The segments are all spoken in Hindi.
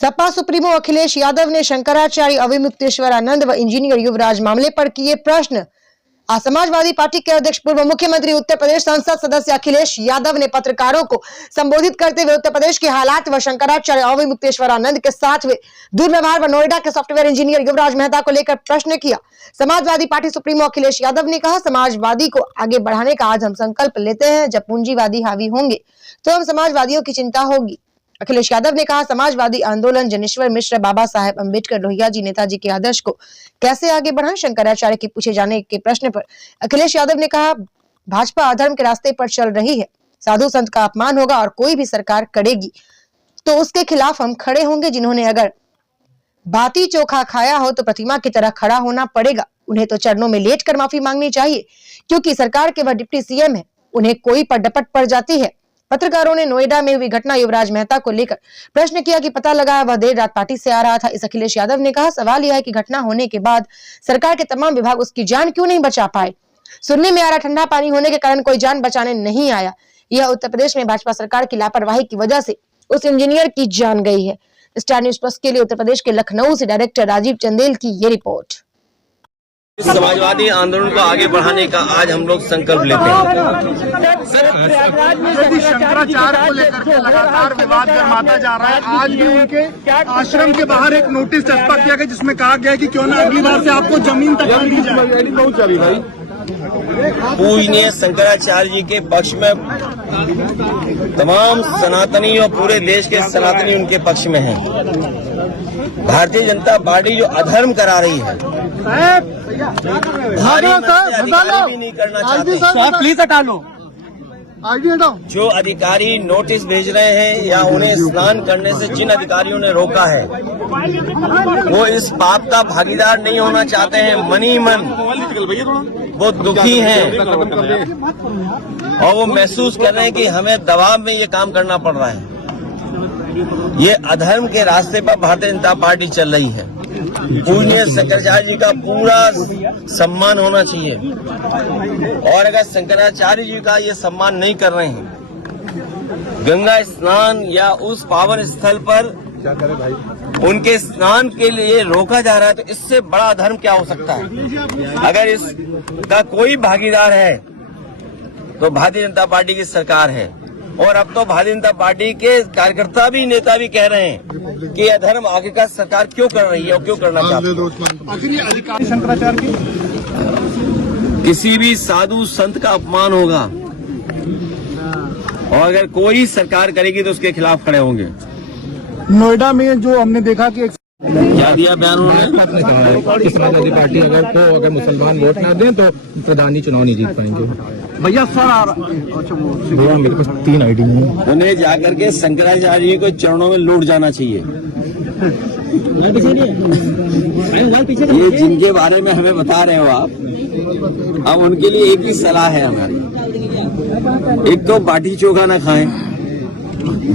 सपा सुप्रीमो अखिलेश यादव ने शंकराचार्य अविमुक्तेश्वरानंद व इंजीनियर युवराज मामले पर किए प्रश्न। आज समाजवादी पार्टी के अध्यक्ष पूर्व मुख्यमंत्री उत्तर प्रदेश संसद सदस्य अखिलेश यादव ने पत्रकारों को संबोधित करते हुए उत्तर प्रदेश के हालात व शंकराचार्य अविमुक्तेश्वरानंद के साथ हुए दुर्व्यवहार व नोएडा के सॉफ्टवेयर इंजीनियर युवराज मेहता को लेकर प्रश्न किया। समाजवादी पार्टी सुप्रीमो अखिलेश यादव ने कहा, समाजवादी को आगे बढ़ाने का आज हम संकल्प लेते हैं। जब पूंजीवादी हावी होंगे तो हम समाजवादियों की चिंता होगी। अखिलेश यादव ने कहा, समाजवादी आंदोलन जनेश्वर मिश्र, बाबा साहेब अंबेडकर, लोहिया जी, नेताजी के आदर्श को कैसे आगे बढ़ाएं। शंकराचार्य के पूछे जाने के प्रश्न पर अखिलेश यादव ने कहा, भाजपा अधर्म के रास्ते पर चल रही है। साधु संत का अपमान होगा और कोई भी सरकार करेगी तो उसके खिलाफ हम खड़े होंगे। जिन्होंने अगर बाती चोखा खाया हो तो प्रतिमा की तरह खड़ा होना पड़ेगा। उन्हें तो चरणों में लेट कर माफी मांगनी चाहिए, क्योंकि सरकार के वह डिप्टी सीएम है। उन्हें कोई पर डपट पड़ जाती है। पत्रकारों ने नोएडा में हुई घटना युवराज मेहता को लेकर प्रश्न किया कि पता लगा वह देर रात पार्टी से आ रहा था। इस अखिलेश यादव ने कहा, सवाल यह है कि घटना होने के बाद सरकार के तमाम विभाग उसकी जान क्यों नहीं बचा पाए। सुनने में आ रहा ठंडा पानी होने के कारण कोई जान बचाने नहीं आया। यह उत्तर प्रदेश में भाजपा सरकार की लापरवाही की वजह से उस इंजीनियर की जान गई है। स्टार न्यूज प्लस के लिए उत्तर प्रदेश के लखनऊ से डायरेक्टर राजीव चंदेल की ये रिपोर्ट। समाजवादी आंदोलन को आगे बढ़ाने का आज हम लोग संकल्प लेते हैं। शंकराचार्य को लेकर के लगातार विवाद गर्माता जा रहा है। आज भी उनके आश्रम के बाहर एक नोटिस चस्पा किया गया जिसमें कहा गया है कि क्यों ना अगली बार से आपको जमीन तक दी जाए। पूजनीय शंकराचार्य जी के पक्ष में तमाम सनातनी और पूरे देश के सनातनी उनके पक्ष में हैं। भारतीय जनता पार्टी जो अधर्म करा रही है, नहीं करना चाहते, प्लीज हटा लो। जो अधिकारी नोटिस भेज रहे हैं या उन्हें स्नान करने से जिन अधिकारियों ने रोका है, वो इस पाप का भागीदार नहीं होना चाहते हैं। मनी मन वो दुखी हैं और वो महसूस कर रहे हैं कि हमें दबाव में ये काम करना पड़ रहा है। ये अधर्म के रास्ते पर भारतीय जनता पार्टी चल रही है। पूजनीय शंकराचार्य जी का पूरा सम्मान होना चाहिए और अगर शंकराचार्य जी का ये सम्मान नहीं कर रहे हैं, गंगा स्नान या उस पावन स्थल पर उनके स्नान के लिए रोका जा रहा है, तो इससे बड़ा धर्म क्या हो सकता है। अगर इसका कोई भागीदार है तो भारतीय जनता पार्टी की सरकार है। और अब तो भारतीय जनता पार्टी के कार्यकर्ता भी, नेता भी कह रहे हैं कि यह धर्म आगे का सरकार क्यों कर रही है और क्यों करना चाहती है। आखिर ये अधिकारी शंकराचार्य किसी भी साधु संत का अपमान होगा और अगर कोई सरकार करेगी तो उसके खिलाफ खड़े होंगे। नोएडा में जो हमने देखा कि क्या दिया बयान उन्होंने, समाजवादी पार्टी अगर मुसलमान वोट ना दें तो प्रधानी चुनाव नहीं जीत पाएंगे। भैया सर भैया मेरे पास 3 आईडी है। उन्हें जाकर के शंकराचार्य जी को चरणों में लौट जाना चाहिए। ये जिनके बारे में हमें बता रहे हो आप, अब उनके लिए एक ही सलाह है हमारी। एक तो बाटी चोखा ना खाएं।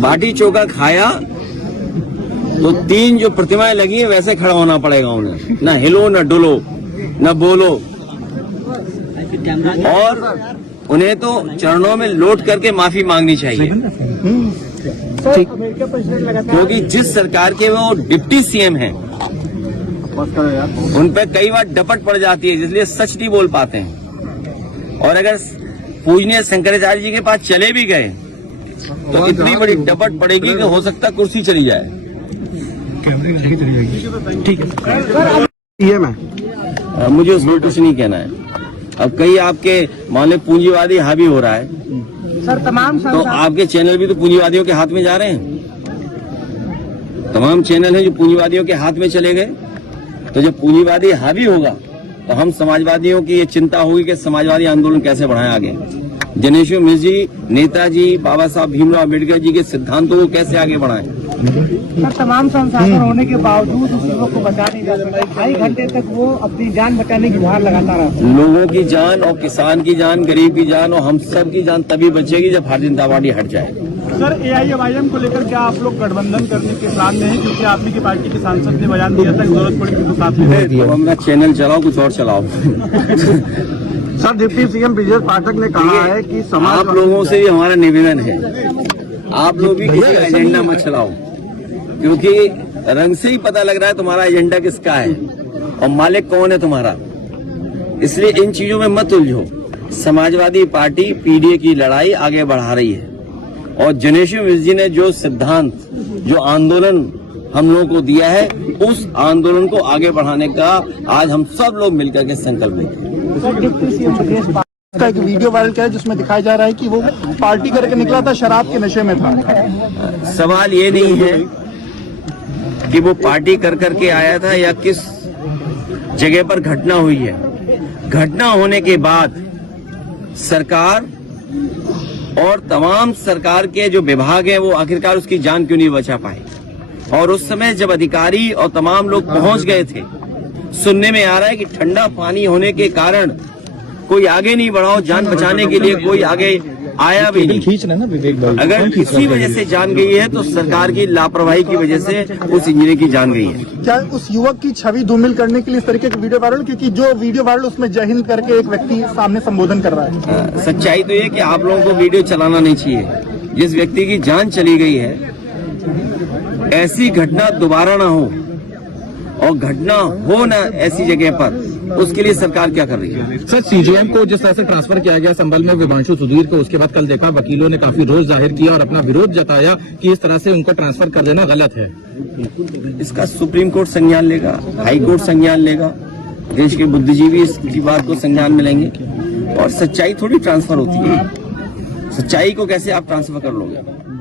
बाटी चोखा खाया तो 3 जो प्रतिमाएं लगी है वैसे खड़ा होना पड़ेगा उन्हें। ना हिलो, ना डुलो, ना बोलो, और उन्हें तो चरणों में लौट करके माफी मांगनी चाहिए। क्योंकि जिस सरकार के वो डिप्टी सीएम हैं, उन पर कई बार डपट पड़ जाती है, इसलिए सच नहीं बोल पाते हैं। और अगर पूजनीय शंकराचार्य जी के पास चले भी गए तो इतनी बड़ी डपट पड़ेगी कि हो सकता कुर्सी चली जाए। ठीक है, मुझे उसमें कुछ नहीं कहना है। अब कई आपके मान लो पूंजीवादी हावी हो रहा है, सर तमाम तो आपके चैनल भी तो पूंजीवादियों के हाथ में जा रहे हैं। तमाम चैनल हैं जो पूंजीवादियों के हाथ में चले गए। तो जब पूंजीवादी हावी होगा तो हम समाजवादियों की ये चिंता होगी कि समाजवादी आंदोलन कैसे बढ़ाएं आगे। जनेश्वर मिश्र जी, नेताजी, बाबा साहब भीमराव अम्बेडकर जी के सिद्धांतों को कैसे आगे बढ़ाएं। तमाम संसाधन होने के बावजूद उस लोगों को बचा नहीं जा सकता। 2.5 घंटे तक वो अपनी जान बचाने की गुहार लगाता रहा। लोगों की जान और किसान की जान, गरीब की जान और हम सब की जान तभी बचेगी जब भारतीय जनता पार्टी हट जाएगी। सर AIMIM को लेकर क्या आप लोग गठबंधन करने के प्लान में हैं? क्योंकि आप ही की पार्टी के सांसद ने बयान दिया था, जरूरत पड़ेगी तो साथ में। तो अपना चैनल चलाओ, कुछ और चलाओ। सर डिप्टी सीएम ब्रिजेश पाठक ने कहा है कि आप लोगों से भी हमारा निवेदन है, आप लोग भी किसी का एजेंडा मत चलाओ, क्योंकि रंग से ही पता लग रहा है तुम्हारा एजेंडा किसका है और मालिक कौन है तुम्हारा। इसलिए इन चीजों में मत उलझो। समाजवादी पार्टी पीडीए की लड़ाई आगे बढ़ा रही है और जनेश्वर मिश्र जी ने जो सिद्धांत, जो आंदोलन हम लोगों को दिया है, उस आंदोलन को आगे बढ़ाने का आज हम सब लोग मिलकर के संकल्प लेंगे। का एक वीडियो वायरल किया है जिसमें दिखाया जा रहा है कि वो पार्टी करके निकला था, शराब के नशे में था। सवाल ये नहीं है कि वो पार्टी कर करके आया था या किस जगह पर घटना हुई है। घटना होने के बाद सरकार और तमाम सरकार के जो विभाग हैं वो आखिरकार उसकी जान क्यों नहीं बचा पाए। और उस समय जब अधिकारी और तमाम लोग पहुंच गए थे, सुनने में आ रहा है कि ठंडा पानी होने के कारण कोई आगे नहीं बढ़ा हो, जान बचाने के लिए कोई आगे आया भी नहीं। अगर किसी वजह से जान गई है तो सरकार की लापरवाही की वजह से उस इंजीनियर की जान गई है। क्या उस युवक की छवि धूमिल करने के लिए इस तरीके का वीडियो वायरल, क्योंकि जो वीडियो वायरल उसमें जय हिंद करके एक व्यक्ति सामने संबोधन कर रहा है। सच्चाई तो ये कि आप लोगों को वीडियो चलाना नहीं चाहिए। जिस व्यक्ति की जान चली गई है, ऐसी घटना दोबारा ना हो और घटना हो ना ऐसी जगह पर, उसके लिए सरकार क्या कर रही है। सर, सीजेएम को जिस तरह से ट्रांसफर किया गया संभल में विभांशु सुधीर को, उसके बाद कल देखा वकीलों ने काफी रोष जाहिर किया और अपना विरोध जताया कि इस तरह से उनको ट्रांसफर कर देना गलत है। इसका सुप्रीम कोर्ट संज्ञान लेगा, हाई कोर्ट संज्ञान लेगा, देश के बुद्धिजीवी इसकी बात को संज्ञान में लेंगे। और सच्चाई थोड़ी ट्रांसफर होती है। सच्चाई को कैसे आप ट्रांसफर कर लोगे।